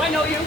I know you.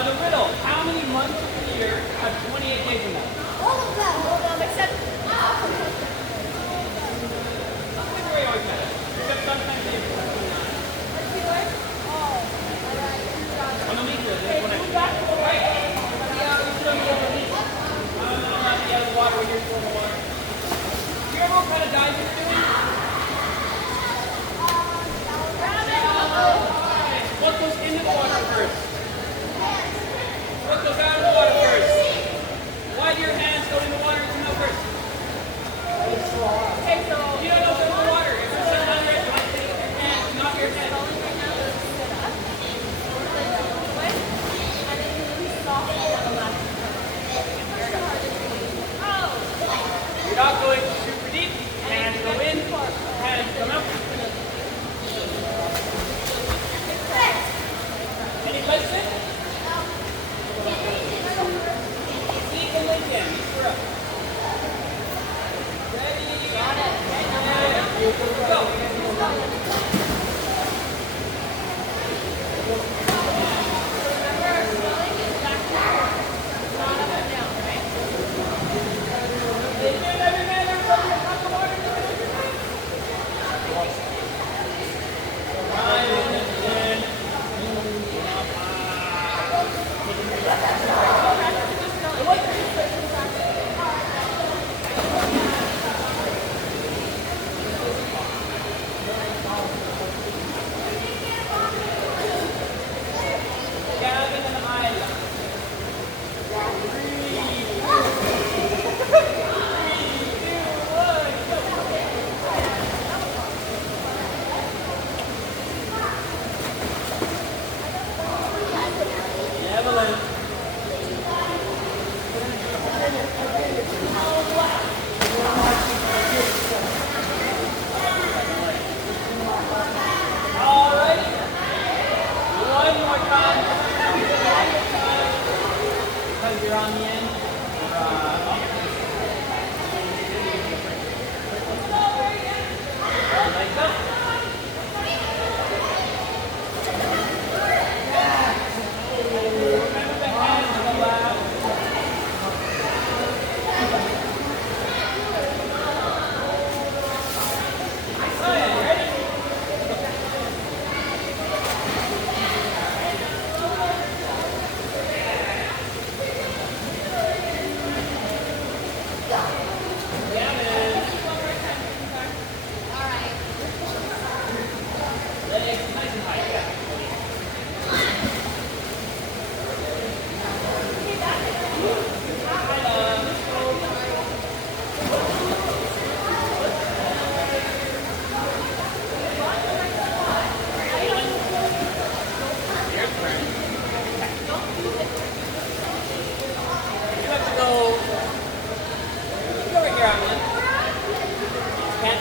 The riddle, how many months of the year have 28 days in them? All of them. All of them except... February always has. Except sometimes they have 29. Oh, alright. On the meter, there's one extra. Right. Yeah, we should have over the meter. I'm not allowed to get out of the water. We're here for the water. Do you ever know what kind of dive you're doing? What goes into the water first? What goes out of the water first? Why do your hands go in the water and come out first? Okay, so... You don't know what's in the water. If you're sitting under it, you might take your hand, not your head. You're not going super deep. Hands go in, hands come out. Any questions? Steve and Lincoln, these are up. Ready? Got it. Go. Every man,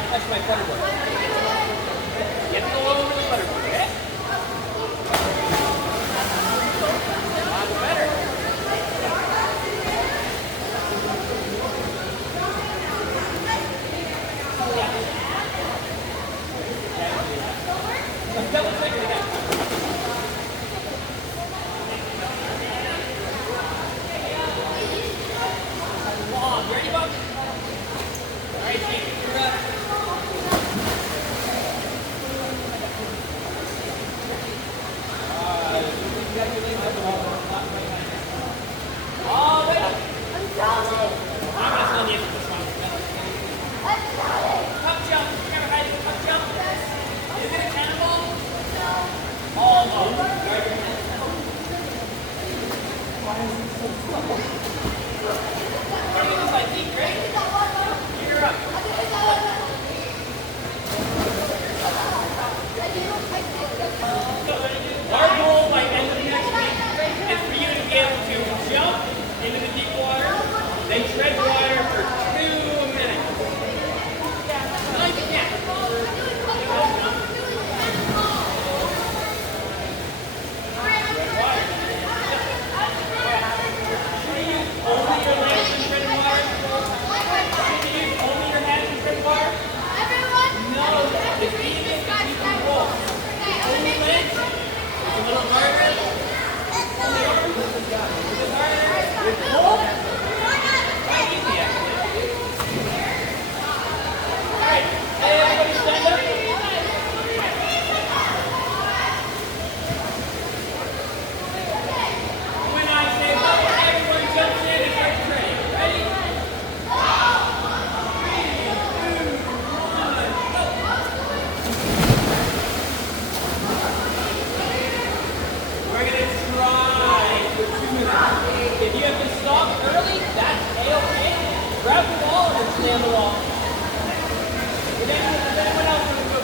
touch my butterboard. Get it all over the butterboard, okay? Lots better. Let's double click it again. Long. You ready, Buck? All right, Jake, you're up. You got your legs up the wall. All the way up. I'm going to tell you this one. Cup jump. You ever had a cup jump? Is it a cannonball? No. Almost. Starting with my feet, ready? You're up. Our goal by the end of the next week is for you to be able to jump into the deep water, then tread water for 2 minutes. No, you can't. Should you use only your legs in tread water? Should you use only your hands in tread water? No, it's easy if you can roll. Only legs, it's a little harder. Only arms, it's a little harder. With pull, quite easy actually. Alright, everybody stand up. When I say go, everyone jumps in and gets ready. Ready? 3, 2, 1, go! We're going to try for 2 minutes. If you have to stop early, that's A-okay. Grab the wall and stand the wall. Is anyone else going to go?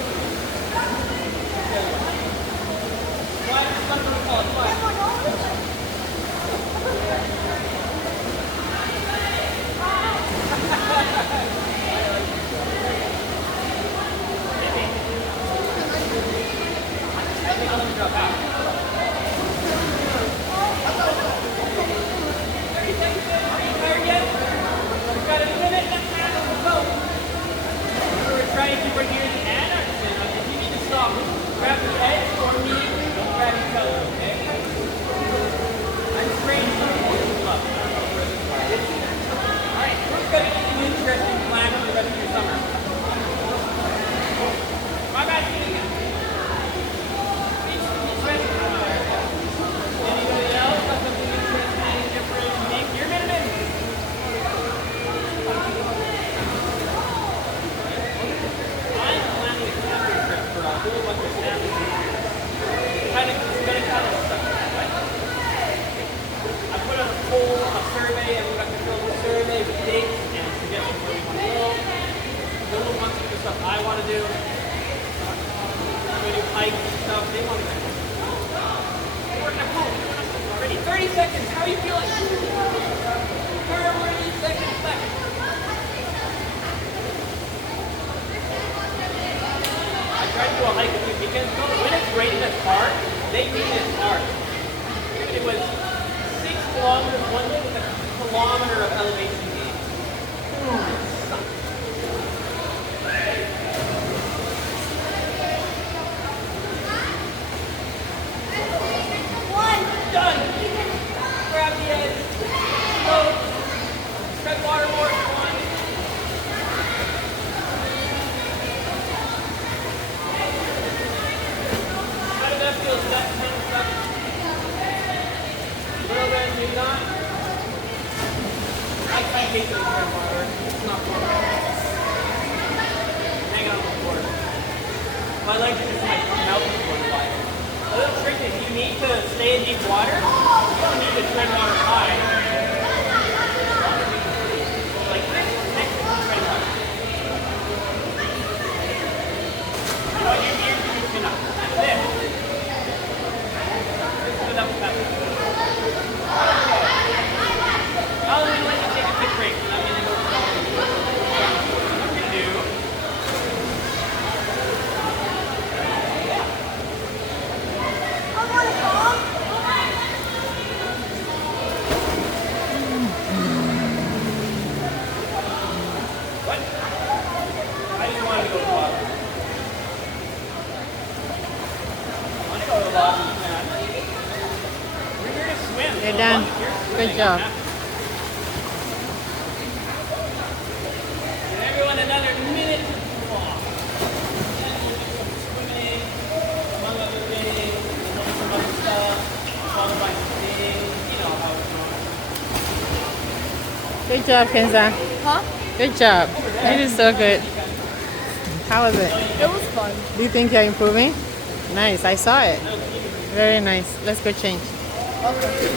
Why is something to call it? Why? Let me drop out. 30 seconds. Are you tired yet? We've got a minute and a half on the boat. We're trying to keep our ears and our chin up. If you need to stop, grab your head or me. Don't grab each other, okay? I'm training you to pull up. Alright, who's got an interesting plan for the rest of your summer? My bad, again. Anybody else got something interesting, different, unique? You're gonna miss. I'm planning a camping trip for a whole bunch of families. It's gonna kind of suck, right? I put out a poll, a survey, and we got to fill the survey with dates and suggestions where we want to go. The little bunch of the stuff I want to do. We do hikes and stuff. They want to do. We're in a pool. Already 30 seconds. How are you feeling? 30 seconds left. I tried to do a hike a few weekends ago. When it's raining as hard, they made it hard. It was 6 kilometers one day with a kilometer of elevation gain. It sucked. Done. Grab the edge. Go. Tread water more if you want. How did that feel? Is that kind of stuff? A little bit, maybe not. I hate those tread water. It's not fun. Hang on the floor. My legs are just like melting for a while. A little trick is you need to stay in deep water. You don't need to tread water high. Like this, next to tread water. You want your ears to be enough. This. This is enough pepper. Okay. I'll let you take a quick break. I'm going to go for you can do fun. I just wanted to go to the water. I want to go to the water, man. We're here to swim. You're so done. as long as you're Good swimming, job. I'm happy. Give everyone another minute to cool off. Then we'll do some swimming, among other things, and then some other stuff, followed by some things. You know how it's going. Good job, KenSsar. Huh? Good job. You did so good. How was it? It was fun. Do you think you're improving? Nice. I saw it. Very nice. Let's go change. Okay.